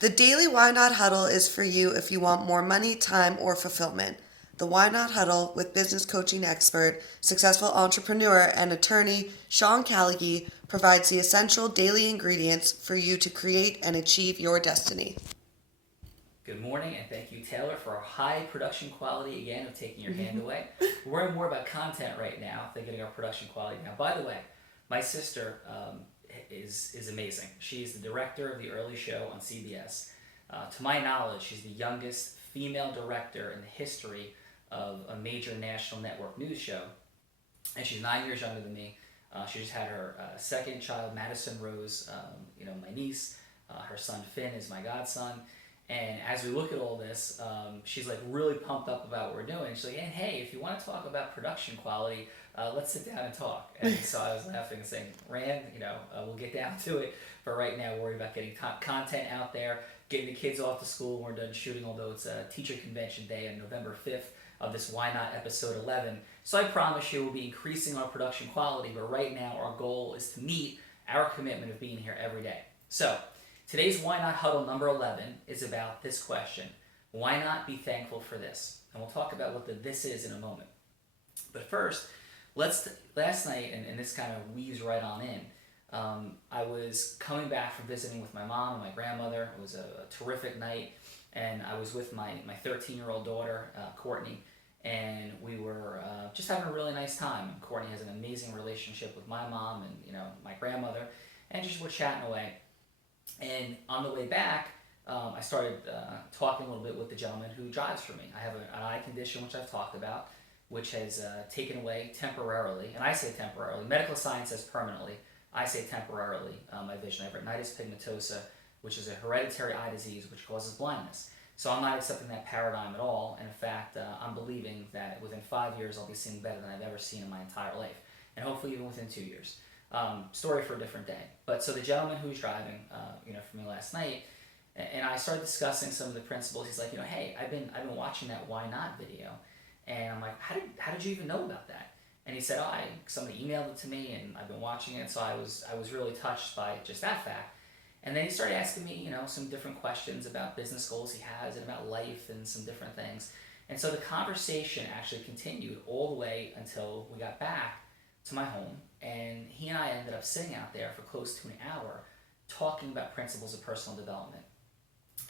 The Daily Why Not Huddle is for you if you want more money, time, or fulfillment. The Why Not Huddle with business coaching expert, successful entrepreneur, and attorney Sean Callagy provides the essential daily ingredients for you to create and achieve your destiny. Good morning, and thank you, Taylor, for our high production quality again of taking your hand away. We're learning more about content right now than getting our production quality now. By the way, my sister is amazing. She's the director of the early show on CBS. To my knowledge, she's the youngest female director in the history of a major national network news show, and she's 9 years younger than me. She just had her second child, Madison Rose, my niece. Her son Finn is my godson. And as we look at all this, she's like really pumped up about what we're doing. She's like, hey, if you want to talk about production quality, let's sit down and talk. And so I was laughing and saying, Rand, we'll get down to it. But right now, worry about getting content out there, getting the kids off to school when we're done shooting, although it's a teacher convention day on November 5th of this Why Not episode 11. So I promise you we'll be increasing our production quality, but right now our goal is to meet our commitment of being here every day. So today's Why Not Huddle number 11 is about this question. Why not be thankful for this? And we'll talk about what the this is in a moment. But first, last night, and this kind of weaves right on in, I was coming back from visiting with my mom and my grandmother. It was a terrific night, and I was with my 13-year-old daughter, Courtney, and we were just having a really nice time. Courtney has an amazing relationship with my mom and my grandmother, and just we're chatting away. And on the way back, I started talking a little bit with the gentleman who drives for me. I have an eye condition, which I've talked about, which has taken away temporarily, and I say temporarily. Medical science says permanently. I say temporarily my vision. I have retinitis pigmentosa, which is a hereditary eye disease which causes blindness. So I'm not accepting that paradigm at all. And in fact, I'm believing that within 5 years I'll be seeing better than I've ever seen in my entire life, and hopefully even within 2 years. Story for a different day. But so the gentleman who was driving, for me last night, and I started discussing some of the principles. He's like, hey, I've been watching that Why Not video, and I'm like, how did you even know about that? And he said, somebody emailed it to me, and I've been watching it. So I was really touched by just that fact. And then he started asking me, some different questions about business goals he has and about life and some different things. And so the conversation actually continued all the way until we got back to my home, and he and I ended up sitting out there for close to an hour talking about principles of personal development.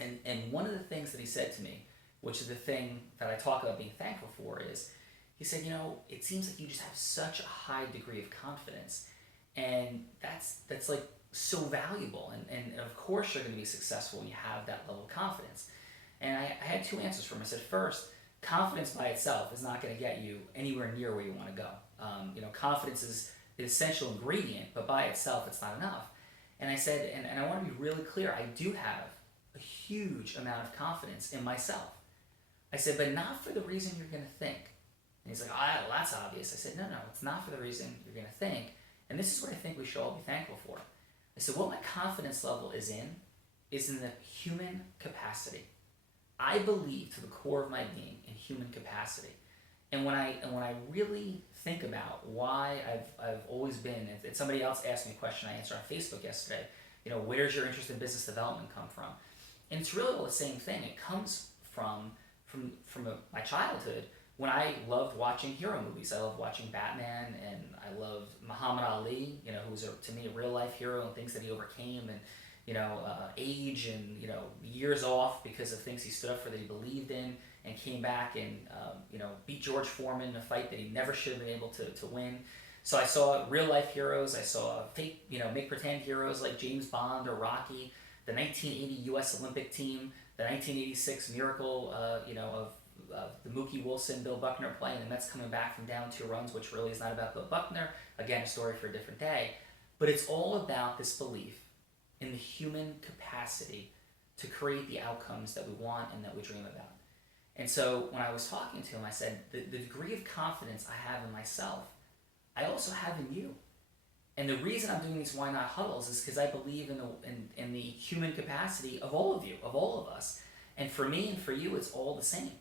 And one of the things that he said to me, which is the thing that I talk about being thankful for, is he said, it seems like you just have such a high degree of confidence, and that's like so valuable, and of course you're going to be successful when you have that level of confidence. And I had two answers for him. I said, first, confidence by itself is not going to get you anywhere near where you want to go. Confidence is an essential ingredient, but by itself it's not enough. And I said, and I want to be really clear, I do have a huge amount of confidence in myself. I said, but not for the reason you're going to think. And he's like, well, that's obvious. I said, no, it's not for the reason you're going to think. And this is what I think we should all be thankful for. I said, what my confidence level is in the human capacity. I believe to the core of my being in human capacity. And when I really think about why I've always been, and somebody else asked me a question I answered on Facebook yesterday, where's your interest in business development come from? And it's really all the same thing. It comes from my childhood, when I loved watching hero movies. I loved watching Batman, and I loved Muhammad Ali, who was to me a real life hero, and things that he overcame, and age and years off because of things he stood up for that he believed in, and came back and beat George Foreman in a fight that he never should have been able to win. So I saw real life heroes. I saw fake, make pretend heroes like James Bond or Rocky, the 1980 U.S. Olympic team, the 1986 miracle, of the Mookie Wilson, Bill Buckner playing, the Mets coming back from down 2 runs, which really is not about Bill Buckner. Again, a story for a different day. But it's all about this belief in the human capacity to create the outcomes that we want and that we dream about. And so when I was talking to him, I said, the degree of confidence I have in myself, I also have in you. And the reason I'm doing these Why Not Huddles is because I believe in the human capacity of all of you, of all of us. And for me and for you, it's all the same.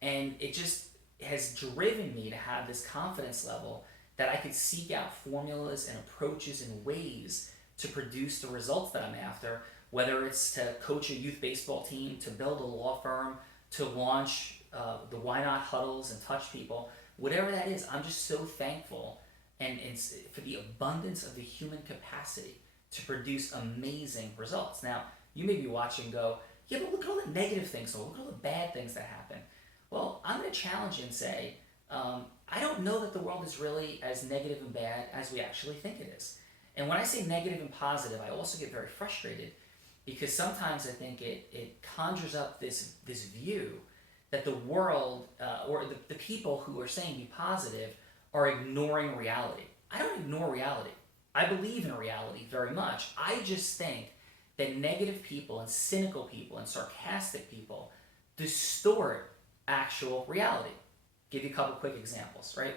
And it just has driven me to have this confidence level that I could seek out formulas and approaches and ways to produce the results that I'm after whether it's to coach a youth baseball team, to build a law firm, to launch the Why Not Huddles and touch people, whatever that is, I'm just so thankful and for the abundance of the human capacity to produce amazing results. Now, you may be watching and go, yeah, but look at all the negative things, look at all the bad things that happen. Well, I'm going to challenge you and say, I don't know that the world is really as negative and bad as we actually think it is. And when I say negative and positive, I also get very frustrated because sometimes I think it conjures up this view that the world or the people who are saying be positive are ignoring reality. I don't ignore reality. I believe in reality very much. I just think that negative people and cynical people and sarcastic people distort actual reality. Give you a couple quick examples, right?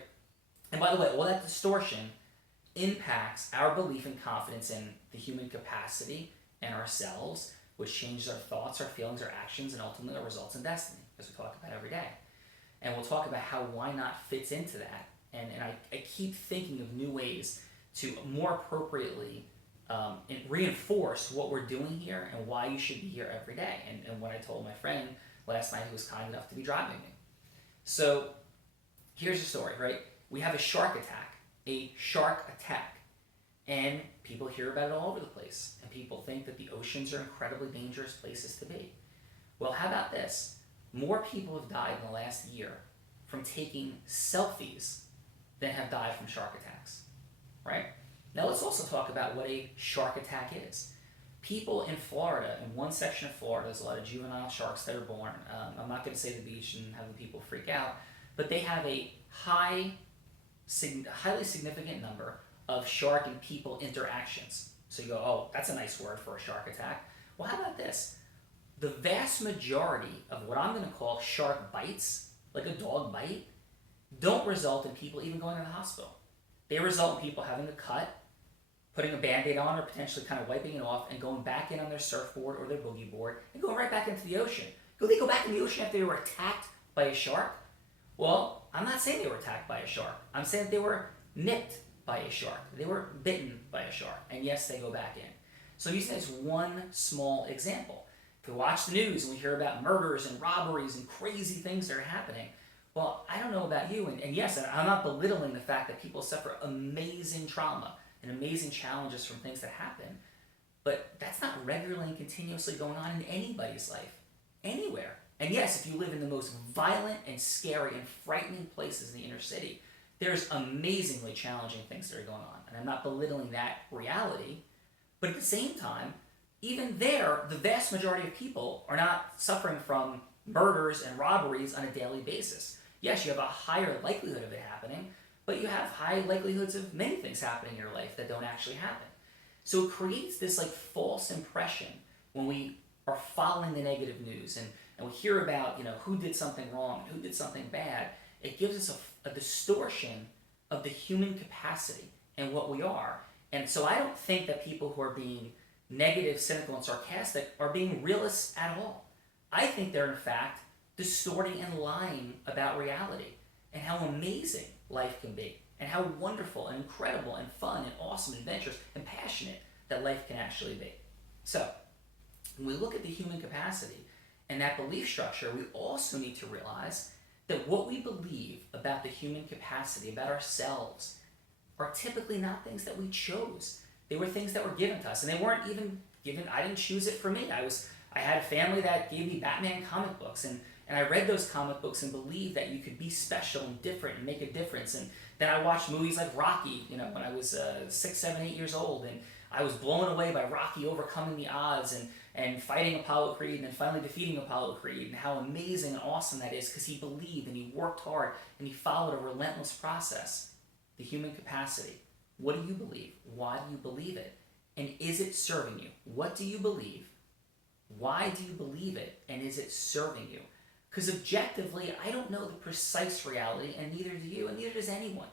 And by the way, all that distortion impacts our belief and confidence in the human capacity and ourselves, which changes our thoughts, our feelings, our actions, and ultimately our results in destiny, as we talk about every day. And we'll talk about how Why Not fits into that. And I keep thinking of new ways to more appropriately reinforce what we're doing here and why you should be here every day. And what I told my friend last night, who was kind enough to be driving me. So here's the story, right? We have a shark attack, and people hear about it all over the place, and people think that the oceans are incredibly dangerous places to be. Well, how about this? More people have died in the last year from taking selfies than have died from shark attacks, right? Now let's also talk about what a shark attack is. People in Florida, in one section of Florida, there's a lot of juvenile sharks that are born. I'm not going to say the beach and have the people freak out, but they have a highly significant number of shark and people interactions. So you go, oh, that's a nice word for a shark attack. Well, how about this? The vast majority of what I'm going to call shark bites, like a dog bite, don't result in people even going to the hospital. They result in people having a cut, putting a Band-Aid on, or potentially kind of wiping it off and going back in on their surfboard or their boogie board and going right back into the ocean. Could they go back in the ocean after they were attacked by a shark? Well, I'm not saying they were attacked by a shark. I'm saying that they were nipped by a shark. They were bitten by a shark. And yes, they go back in. So using that as one small example. If we watch the news and we hear about murders and robberies and crazy things that are happening, well, I don't know about you, and yes, I'm not belittling the fact that people suffer amazing trauma and amazing challenges from things that happen, but that's not regularly and continuously going on in anybody's life, anywhere. And yes, if you live in the most violent and scary and frightening places in the inner city, there's amazingly challenging things that are going on, and I'm not belittling that reality, but at the same time, even there, the vast majority of people are not suffering from murders and robberies on a daily basis. Yes, you have a higher likelihood of it happening, but you have high likelihoods of many things happening in your life that don't actually happen. So it creates this false impression when we are following the negative news and we hear about who did something wrong and who did something bad. It gives us a distortion of the human capacity and what we are. And so I don't think that people who are being negative, cynical, and sarcastic are being realists at all. I think they're in fact distorting and lying about reality and how amazing life can be and how wonderful and incredible and fun and awesome and adventurous and passionate that life can actually be. So when we look at the human capacity and that belief structure, we also need to realize that what we believe about the human capacity, about ourselves, are typically not things that we chose. They were things that were given to us, and they weren't even given. I didn't choose it for me. I had a family that gave me Batman comic books, and I read those comic books and believed that you could be special and different and make a difference. And then I watched movies like Rocky, when I was 6, 7, 8 years old, and I was blown away by Rocky overcoming the odds and fighting Apollo Creed and then finally defeating Apollo Creed, and how amazing and awesome that is because he believed and he worked hard and he followed a relentless process. The human capacity. What do you believe? Why do you believe it? And is it serving you? What do you believe? Why do you believe it? And is it serving you? Because objectively, I don't know the precise reality, and neither do you, and neither does anyone,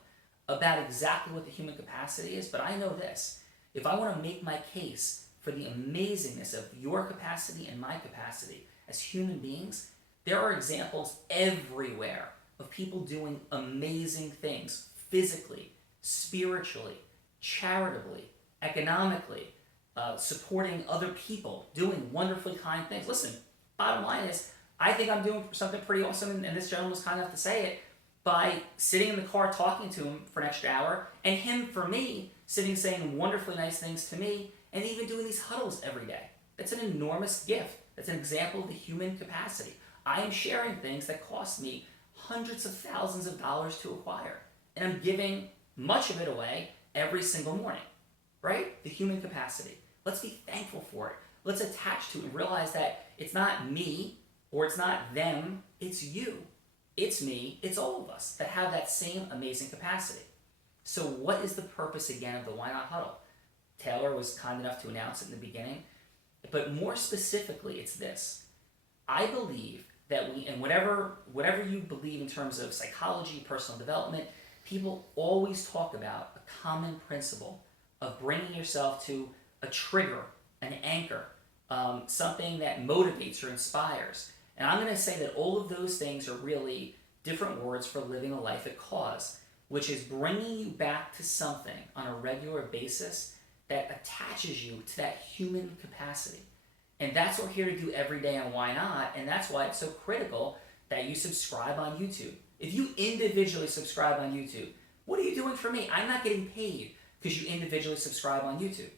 about exactly what the human capacity is, but I know this. If I want to make my case for the amazingness of your capacity and my capacity as human beings, there are examples everywhere of people doing amazing things physically, spiritually, charitably, economically, supporting other people, doing wonderfully kind things. Listen, bottom line is, I think I'm doing something pretty awesome, and this gentleman was kind enough to say it, by sitting in the car talking to him for an extra hour, and him, for me, sitting saying wonderfully nice things to me, and even doing these huddles every day. That's an enormous gift. That's an example of the human capacity. I am sharing things that cost me hundreds of thousands of dollars to acquire, and I'm giving much of it away every single morning, right? The human capacity. Let's be thankful for it. Let's attach to it and realize that it's not me or it's not them, it's you. It's me, it's all of us that have that same amazing capacity. So what is the purpose again of the Why Not Huddle? Taylor was kind enough to announce it in the beginning, but more specifically, it's this. I believe that and whatever you believe in terms of psychology, personal development, people always talk about a common principle of bringing yourself to a trigger, an anchor, something that motivates or inspires. And I'm going to say that all of those things are really different words for living a life at cause, which is bringing you back to something on a regular basis that attaches you to that human capacity. And that's what we're here to do every day on Why Not, and that's why it's so critical that you subscribe on YouTube. If you individually subscribe on YouTube, what are you doing for me? I'm not getting paid because you individually subscribe on YouTube.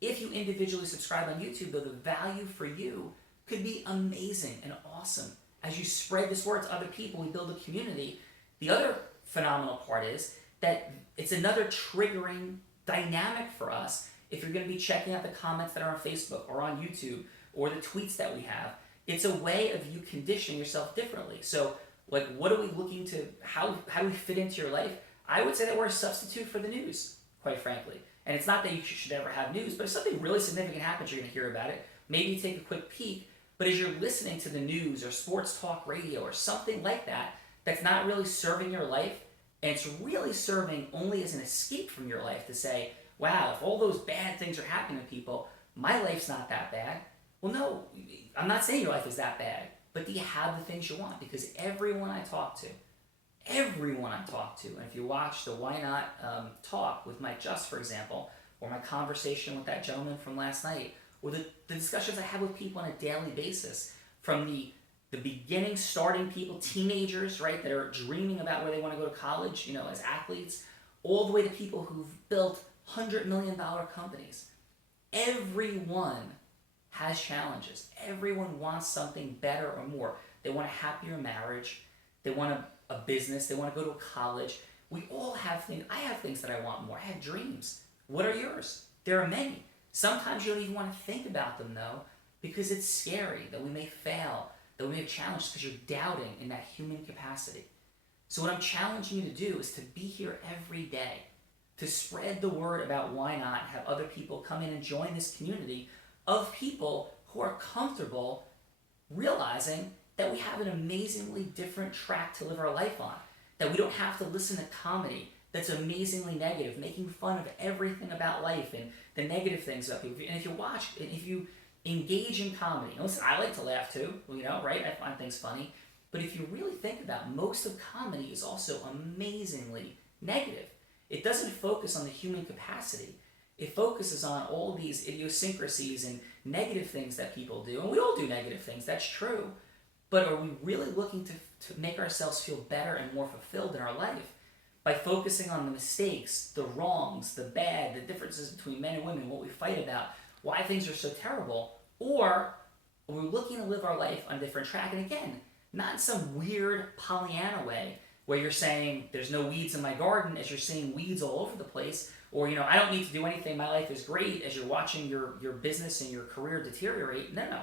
If you individually subscribe on YouTube, though, the value for you could be amazing and awesome. As you spread this word to other people, we build a community. The other phenomenal part is that it's another triggering dynamic for us. If you're going to be checking out the comments that are on Facebook or on YouTube or the tweets that we have, it's a way of you conditioning yourself differently. So, like, what are we looking to, how do we fit into your life? I would say that we're a substitute for the news, quite frankly. And it's not that you should ever have news, but if something really significant happens, you're going to hear about it. Maybe you take a quick peek, but as you're listening to the news or sports talk radio or something like that, that's not really serving your life, and it's really serving only as an escape from your life to say, wow, if all those bad things are happening to people, my life's not that bad. Well, no, I'm not saying your life is that bad, but do you have the things you want? Because everyone I talk to, and if you watch the Why Not talk with Mike Just, for example, or my conversation with that gentleman from last night, or the discussions I have with people on a daily basis, from the beginning, starting people, teenagers, right, that are dreaming about where they want to go to college, as athletes, all the way to people who've built $100 million companies. Everyone has challenges. Everyone wants something better or more. They want a happier marriage. They want a business. They want to go to college. We all have things. I have things that I want more. I have dreams. What are yours? There are many. Sometimes you don't even want to think about them, though, because it's scary that we may fail, that we may have challenges because you're doubting in that human capacity. So what I'm challenging you to do is to be here every day, to spread the word about Why Not, have other people come in and join this community of people who are comfortable realizing that we have an amazingly different track to live our life on, that we don't have to listen to comedy that's amazingly negative, making fun of everything about life and the negative things about people. And if you watch, and if you engage in comedy, and listen, I like to laugh too, right? I find things funny. But if you really think about it, most of comedy is also amazingly negative. It doesn't focus on the human capacity. It focuses on all these idiosyncrasies and negative things that people do. And we all do negative things, that's true. But are we really looking to make ourselves feel better and more fulfilled in our life by focusing on the mistakes, the wrongs, the bad, the differences between men and women, what we fight about, why things are so terrible? Or are we looking to live our life on a different track? And again, not in some weird Pollyanna way where you're saying there's no weeds in my garden as you're seeing weeds all over the place, or I don't need to do anything, my life is great, as you're watching your business and your career deteriorate. No.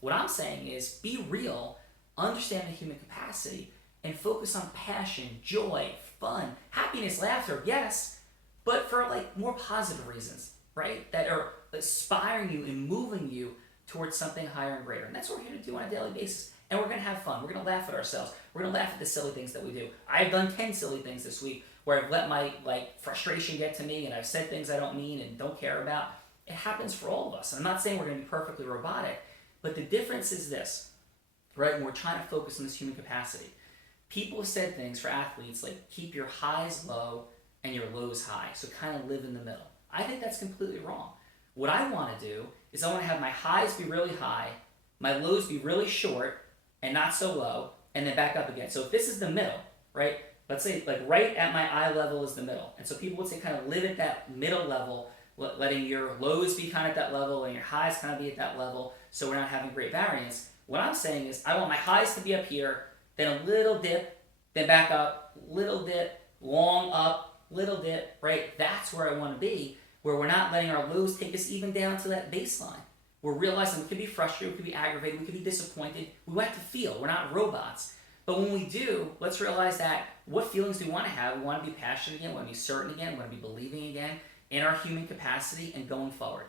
What I'm saying is be real, understand the human capacity, and focus on passion, joy, fun, happiness, laughter, yes, but for more positive reasons, right? That are inspiring you and moving you towards something higher and greater. And that's what we're here to do on a daily basis. And we're going to have fun. We're going to laugh at ourselves. We're going to laugh at the silly things that we do. I've done 10 silly things this week where I've let my frustration get to me and I've said things I don't mean and don't care about. It happens for all of us. And I'm not saying we're going to be perfectly robotic, but the difference is this, right? When we're trying to focus on this human capacity. People have said things for athletes like keep your highs low and your lows high. So kind of live in the middle. I think that's completely wrong. What I want to do is I want to have my highs be really high, my lows be really short and not so low, and then back up again. So if this is the middle, right? Let's say like right at my eye level is the middle. And so people would say kind of live at that middle level, letting your lows be kind of at that level and your highs kind of be at that level, so we're not having great variance. What I'm saying is I want my highs to be up here, then a little dip, then back up, little dip, long up, little dip, right? That's where I want to be, where we're not letting our lows take us even down to that baseline. We're realizing we could be frustrated, we could be aggravated, we could be disappointed. We have to feel. We're not robots. But when we do, let's realize that what feelings do we want to have? We want to be passionate again, we want to be certain again, we want to be believing again in our human capacity and going forward.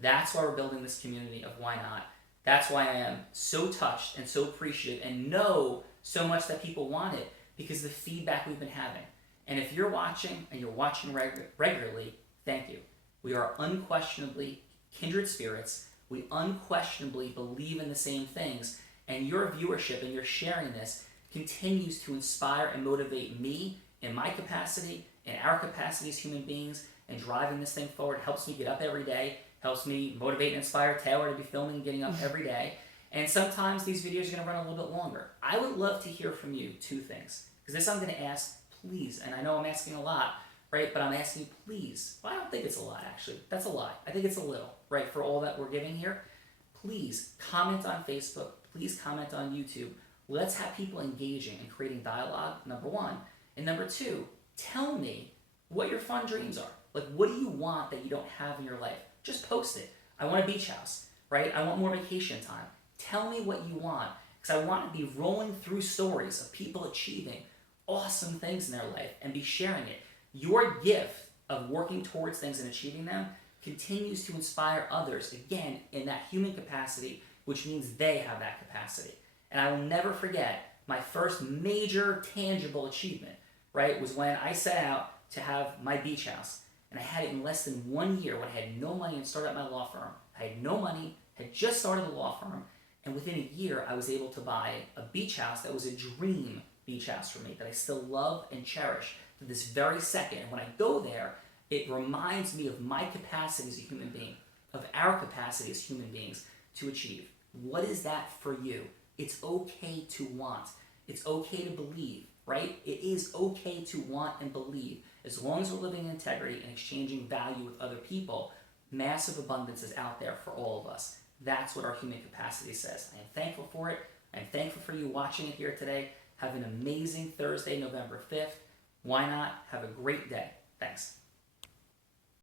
That's why we're building this community of Why Not. That's why I am so touched and so appreciative and know so much that people want it, because of the feedback we've been having. And if you're watching and you're watching regularly, thank you. We are unquestionably kindred spirits. We unquestionably believe in the same things. And your viewership and your sharing this continues to inspire and motivate me in my capacity, in our capacity as human beings, and driving this thing forward. Helps me get up every day, helps me motivate and inspire Taylor to be filming and getting up every day. And sometimes these videos are going to run a little bit longer. I would love to hear from you two things, because this I'm going to ask, please, and I know I'm asking a lot, right? But I'm asking, please. Well, I don't think it's a lot, actually. That's a lie. I think it's a little, right, for all that we're giving here. Please comment on Facebook. Please comment on YouTube. Let's have people engaging and creating dialogue, number one. And number two, tell me what your fun dreams are. Like, what do you want that you don't have in your life? Just post it. I want a beach house, right? I want more vacation time. Tell me what you want, because I want to be rolling through stories of people achieving awesome things in their life and be sharing it. Your gift of working towards things and achieving them continues to inspire others, again, in that human capacity, which means they have that capacity. And I will never forget my first major tangible achievement, right, was when I set out to have my beach house. And I had it in less than 1 year when I had no money and started my law firm. I had no money, had just started the law firm, and within a year I was able to buy a beach house that was a dream beach house for me, that I still love and cherish to this very second. And when I go there, it reminds me of my capacity as a human being, of our capacity as human beings to achieve. What is that for you? It's okay to want. It's okay to believe, right? It is okay to want and believe. As long as we're living in integrity and exchanging value with other people, massive abundance is out there for all of us. That's what our human capacity says. I am thankful for it. I'm thankful for you watching it here today. Have an amazing Thursday, November 5th. Why not? Have a great day. Thanks.